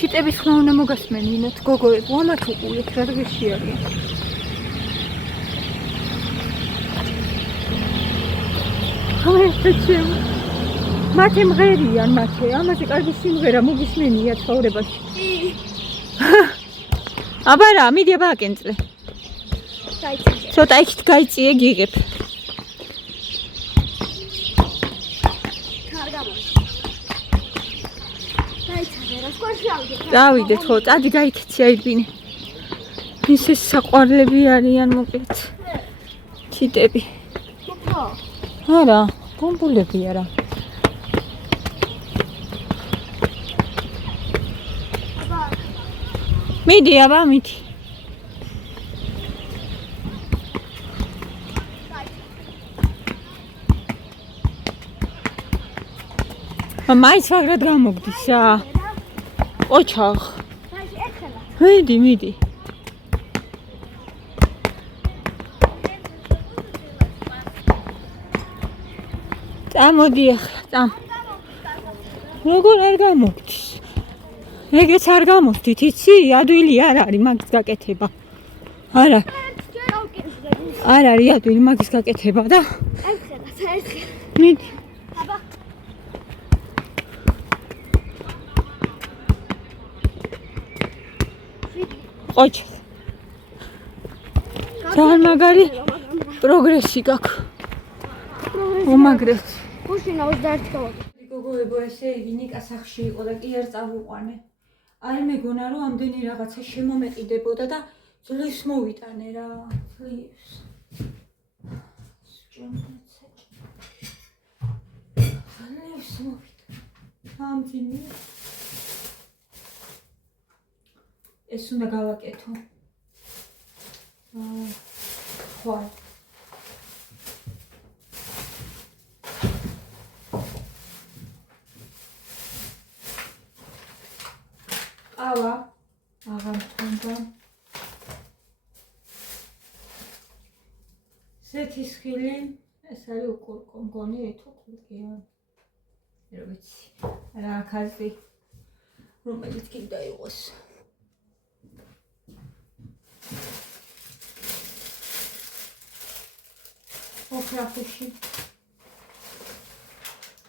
ჩიტების ხმა უნდა მოგასმენინოთ გოგოებო ამათ უყურეთ რა დღეში არის ხაერთეჩემ მათე მღერიან მათე ამაზე კარგი სიმღერა მოგისმენია ცხოვრებაში აბა რა მიდი აბა აკენწლე ცოტა იქით გაიწიე გიღებ დავიდეთ ხო წადი გაიქცი აირბინე ის ეს საყვარლები არიან მოკლედ ჩიტები არა ბომბულები არა მიდი აბა მიდი მაინც მაგრად გამოგდის რა ოჩახ მიდი წამოდი ახლა წამ როგორ არ გამოგდის ეგეც არ გამოსდით იცი ადვილი არ არის მაგის გაკეთება არ არის ადვილი მაგის გაკეთება და მიდი ოჩ ძალიან მაგარი პროგრესი გაქვს უმაგრეთ გუშინა 21 გავაკეთე გოგოებო ესე იგი ნიკა სახში იყო და კი არ წავიყვანე აი მეგონა რომ ამდენი რაღაცა შემომეყიდებოდა და ძლივს მოვიტანე რა ძლივს ძლივს მოვიტანე ამდენი ეს უნდა გავაკეთო ხო ავა აღარ თუნდა ზეთის ხილი ეს არის უკურკო მგონი ეთო კურკია რა ვიცი რა ხაზი რომელიც კიდე იყოს ოქრახუში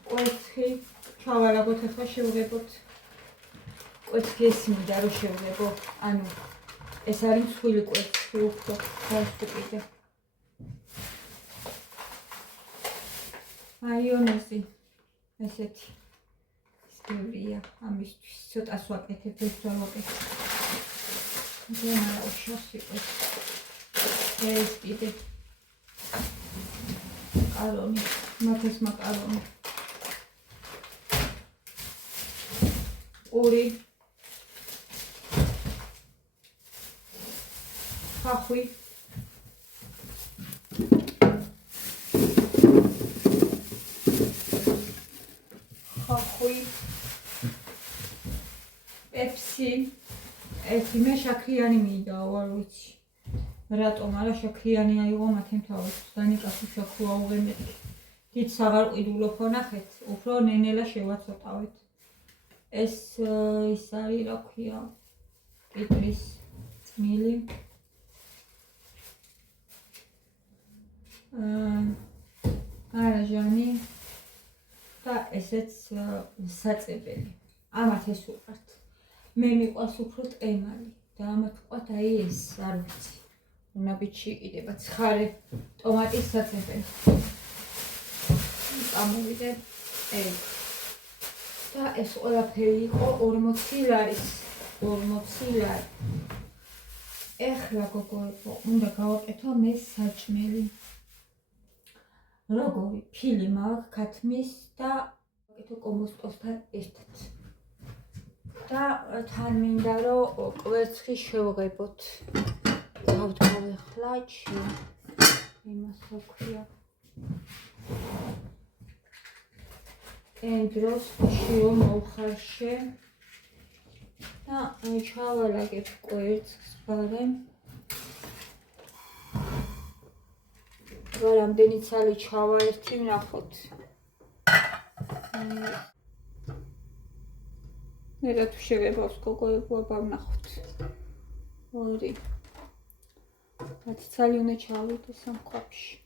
კვეცხი ჩავალაგოთ ახლა შევღებოთ კვეცხი ეს მინდა რომ შევღებო ანუ ეს არის მსხვილი კვეცხი უფრო ხალხი მაიონეზი ესეთი ისტორია ამისთვის ცოტას ვაკეთებ ეს ვაკეთებ ძენა უშოსი ეს კიდე მაკარონი მათეს მაკარონი ორი ხახვი პეპსი ეს მე შაქრიანი მინდაო არ ვიცი რატომ არა შაქრიანი აიღო მათემ თავის დანიკას უშაქრო აუღემეთ დიდს აღარ ყიდულობ ნახეთ უფრო ნენელა შევაცოტავეთ ეს ის არის რა ქვია კიტრის წმილი არაჟანი და ესეც საწებელი ამათ ეს უყვართ მე მიყვარს უფრო ტყემალი და ამათ უყვართ აი ეს არ ვიცი უნაბიჯი იყიდება ცხარე ტომატის საწებელი ამოვიდე ეგ და ეს ყველაფერი იყო 40 ლარის 40 ლარი ეხლა გოგოებო უნდა გავაკეთო მე საჭმელი როგორი ფილი მაქვს ქათმის და ვაკეთო კომოსტოსთან ერთად და თან მინდა რომ კვერცხი შევღებოთ დავდგავ ახლა იმას ვქვია ენდროს შიო მოვხარშე და ჩავალაგებ კვერცხს ბარემ რამდენი ცალი ჩავა ერთი ვნახოთ ნერა თუ შეგებავს გოგოებო აბა ვნახოთ. 2 10 უნდა ჩავიდე სამყაროში.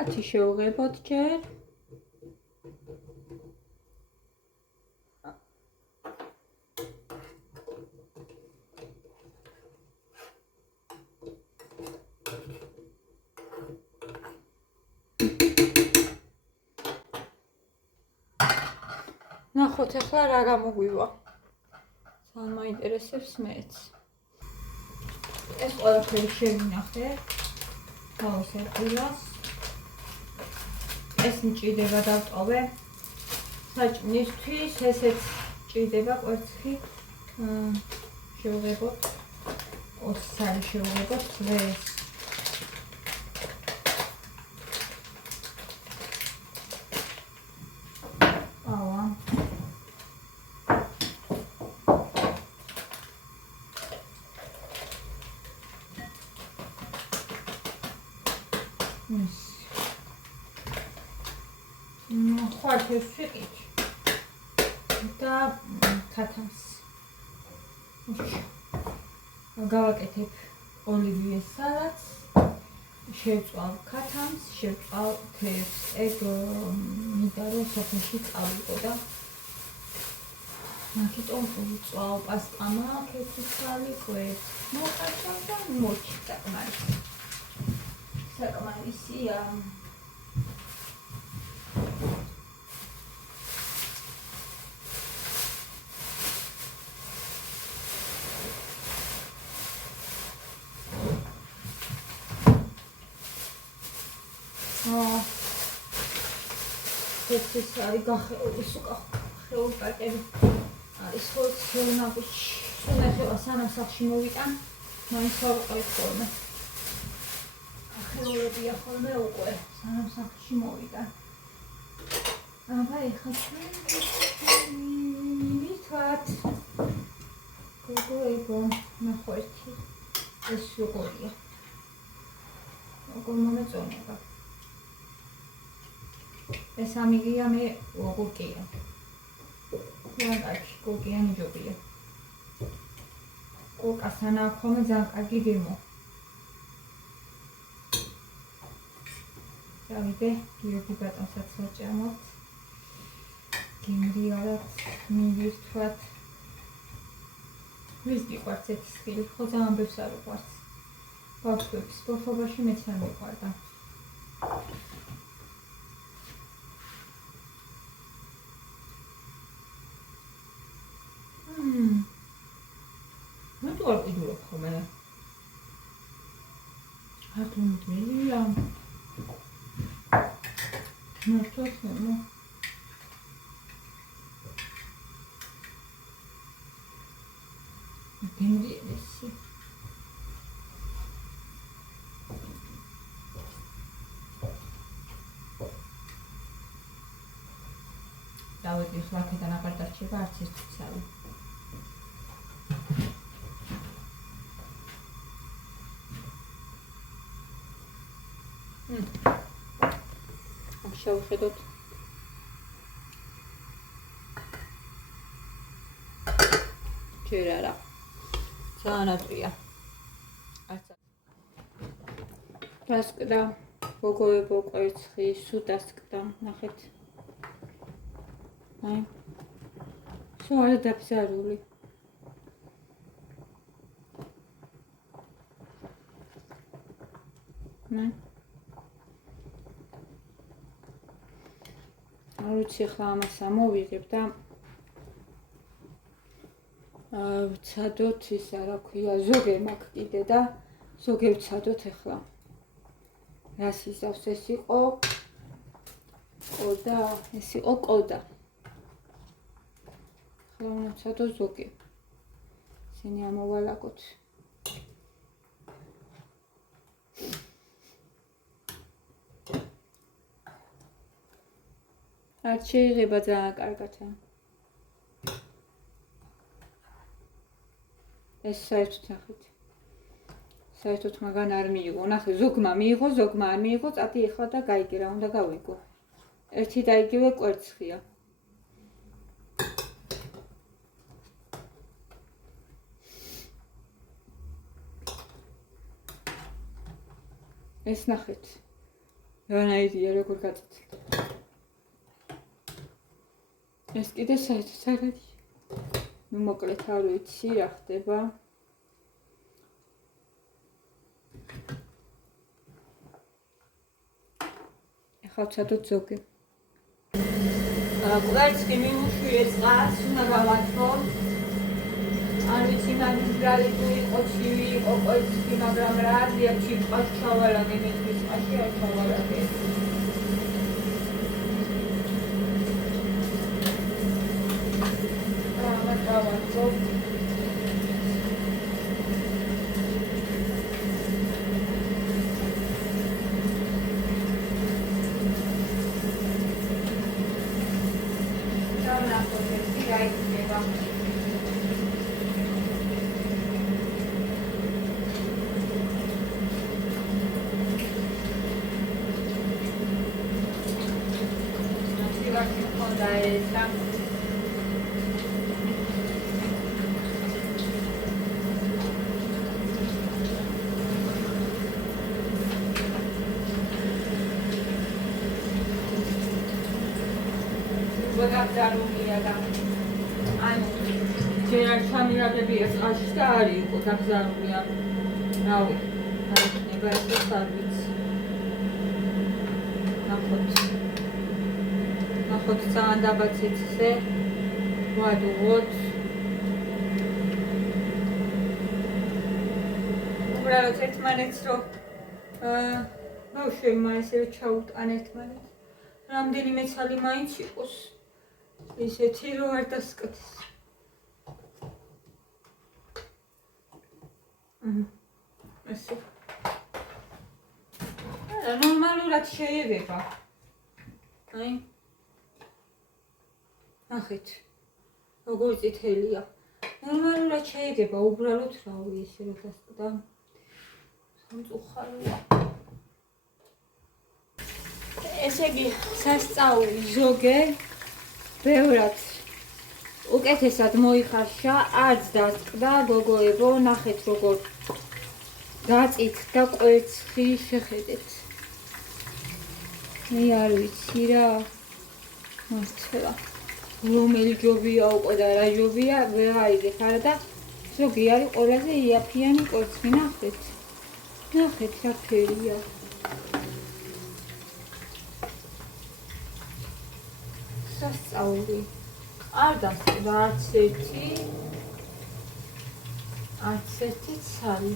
ათი შევღებოთ ჯერ. ნახოთ ახლა რა გამოგვივა. ძალიან მაინტერესებს მეც. ეს ყველაფერი შევინახე. თავის ადგილას. ეს მჭირდება დავტოვე. საჭმლისთვის ესეც მჭირდება კვერცხი. შევღებოთ. 20 სარი შევღებოთ დღეს. ხვალთებს ვიყიდ და ქათამს გავაკეთებ ოლივიეს სალატს, შევწვალ ქათამს, შევწვალ თევზს. ეგ მინდა რომ სოფელში წავიდო და მაკიტომ ვწვალ პასტა მაქვს, ცალი კვერცხი მოკაცავ და მოჩი საკმარისია. ეს არის გახეული სუკა ხეული პაკეტი არის ხო შეუნაბიჯი სუნახევა სანამ სახში მოვიტან მაინც ვაყავით ხოლმე ახეულებია ხოლმე უკვე სანამ სახში მოვიტან აბა ეხლა მითვათ გოგოებო ნახოეთი ეს როგორია როგორ მომეწონება ეს ამიგია მე გურკია. ვანკაში გურკიანი ჯობია. გურკასთან აქვს ხოლმე ძალიან კარგი გემო. დავიდე, გიორგი ბატონსაც ვაჭამოთ. გემრიალად მივირთვათ. ვის მიყვარს ეს ხილი? ხო ძალიან ბევრს არ უყვარს. ბავშვებს სპორტობაში მეც არ მიყვარდა. ნუ არ ყიდულობ ხოლმე. ართო მუდმელია. მართლაც ნუ. გემრიელესი. დავედი ხლა აქედან აღარ დარჩება არც ერთი ცალი. შევხედოთ. ჯერ არა. ძალიან აწვია. არც დასკდა გოგოებო კვერცხი სულ დასკდა. ნახეთ. აი. სულ არა დაბზარული. ვიცი ხა ამას ამოვიღებ და ვცადოთ ისა რა ქვია ზოგი მაქვს კიდე და ზოგი ვცადოთ ახლა რას ისავს ეს იყო კოდა ეს იყო კოდა ახლა უნდა ვცადო ზოგი ისინი ამოვალაგოთ რაც შეიღება ძალიან კარგად. ეს საერთოდ ნახეთ. საერთოდ მაგან არ მიიღო. ნახე, ზოგმა მიიღო, ზოგმა არ მიიღო, წადი ეხლა და გაიგე რა უნდა გავიგო. ერთი და იგივე კვერცხია. ეს ნახეთ. რანაირია როგორ გაწეთილი. ეს კიდე საერთოდ არ არის. მოკლედ არ ვიცი რა ხდება. ეხლა ვცადოთ ზოგი. კვერცხი მიმუშვიე წყალს უნდა გავათო. არ ვიცი მაგის ბრალი თუ იყო ცივი იყო კვერცხი, მაგრამ რა აზია ჩიტყას ჩავალაგე მეტყვის წყალში არ ჩავალაგე. გავათო. გაგზავნია და ანუ ჯერ ჩამირაგებია წყალში და არ იყო გაგზავნია. რავი, არ იქნება ეს არ ვიცი. ნახოთ ძალიან დაბა ციცზე ვადუღოთ. უბრალოდ ერთმანეთს რო ბავშვებმა ესე ჩაუტყან ერთმანეთს. რამდენიმე ცალი მაინც იყოს. ისეთი რომ არ დასკდეს. ესე. ნორმალურად შეიღება. აი. ნახეთ. როგორ წითელია. ნორმალურად შეიღება, უბრალოდ რავი ესე რომ დასკდა. სამწუხაროა. ესე იგი, სასწაული ზოგე ბევრად უკეთესად მოიხარშა, არც დასკდა, გოგოებო, ნახეთ როგორ გაწით და კვერცხი შეხედეთ. მე არ ვიცი რა. მართლა. რომელი ჯობია უკვე და რა ჯობია, ვერ აიგებ არა და ზოგი არის ყველაზე იაფიანი კვერცხი, ნახეთ. ნახეთ რა ფერია. სასწაული. არ დასკდა არც ერთი ცალი.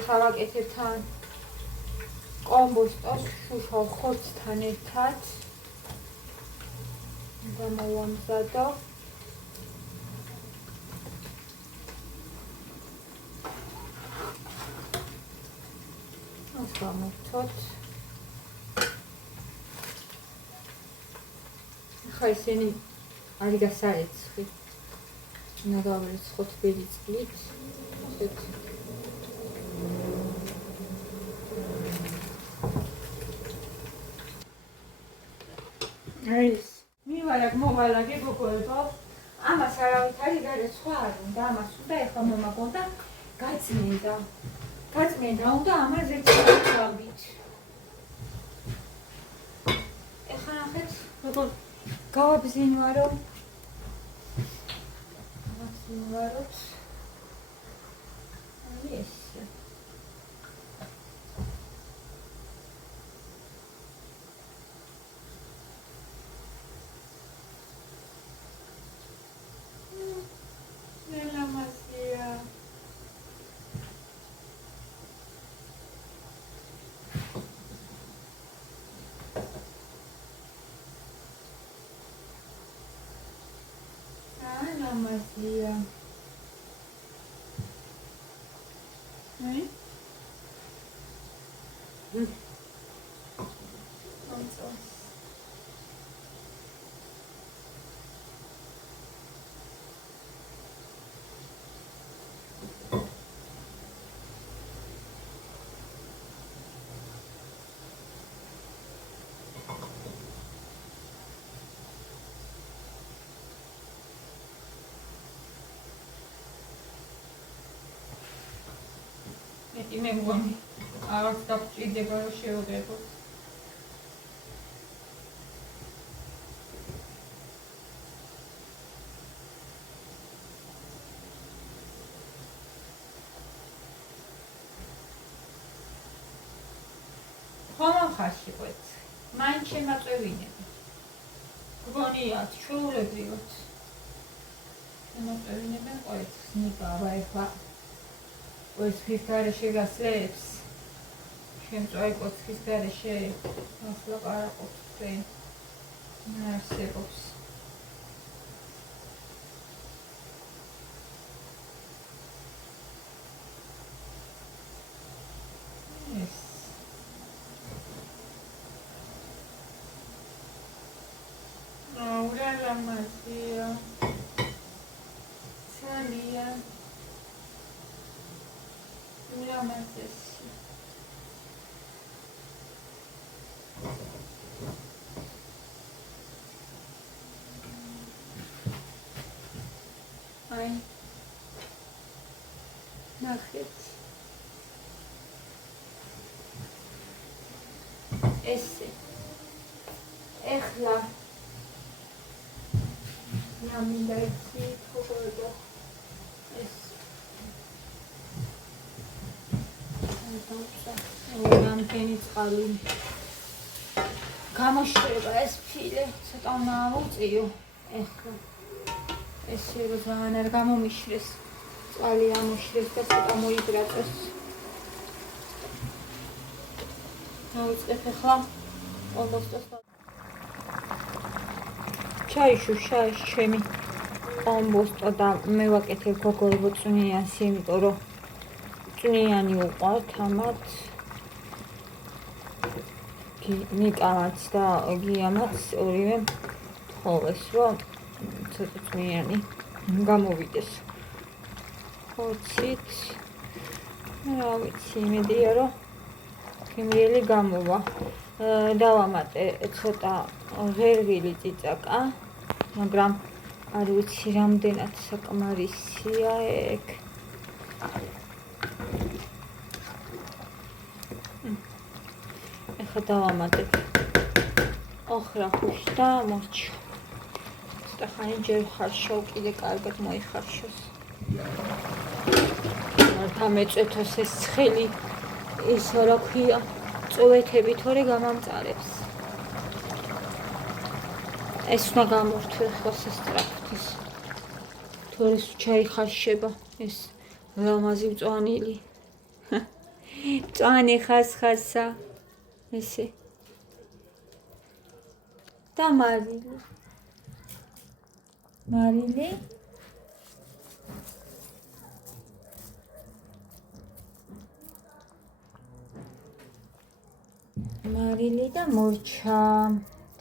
ეხლა ვაკეთებ თან კომბოსტოს შუშალ ხორცთან ერთად. გამოვამზადო. ας გამოვთოთ. ახლა ისინი არის გასარეცხი. უნდა გავერიცხოთ ბელი წყლით. ეს მივარაგ მოვალაგე გოგოებო. ამას არავით არის გარე სხვა არ უნდა. ამას უნდა ეხლა მომაგონდა გაწმინდა. გაწმინდა უნდა ამას ერთად გავით. ეხლა ნახეთ როგორ გავაბზინვარო. გავაბზინვაროთ. ეს ლამაზია. მე მგონი აღარ დაგჭირდება რომ შევღებო. ხომ ხარში ყვეთ. მაინც შემაწევინები. გგონიათ ჩვეულებრივად. შემაწევინებენ ყვეთ. ნიკავა ეხლა ოცხის გარეშე გასლებს. შემწვარი ოცხის გარეშე ახლა ყარაყოფს ჩვენ. ნარსებობს. ეს ურა ლამაზია. ცალია. ლამაზესი. აი. ნახეთ. ესე. ეხლა მინდა იცი თქო ეს რამდენი წყალი გამოშვება ეს ფილე ცოტა მოვწიო ეხლა ეს შეიძლება არ გამომიშრეს წყალი ამოშრეს და ცოტა მოიბრატოს დავიწყებ ეხლა კომბოსტოს ჩაიშუშა ეს ჩემი კომბოსტო და მე ვაკეთებ გოგოებო წვნიანს იმიტომ რომ წვნიანი უყვართ ამათ ნიკამაც და გიამაც ორივე თხოვეს რომ ცოტა წვნიანი გამოვიდეს ხოცით რა ვიცი იმედია რომ ქიმიელი გამოვა დავამატე ცოტა ღერღილი წიწაკა მაგრამ არ ვიცი რამდენად საკმარისია ეგ ეხლა დავამატებ ოხრა ხუშ და მორჩა ცოტა ხანი ჯერ ხარშავ კიდე კარგად მოიხარშოს მართა მეწეთოს ეს ცხელი ის რა ქვია წვეთები თორე გამამწარებს ეს უნდა გამორთვე ახლა სასტრაფთის თორე ჩაიხარშება ეს ლამაზი მწვანილი მწვანე ხასხასა ესე და მარილი და მორჩა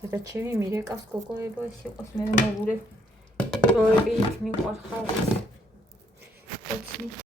და ჩემი მირეკავს გოგოებო ეს იყოს მე მოვურე დროებით მიყვარხავთ ოცნით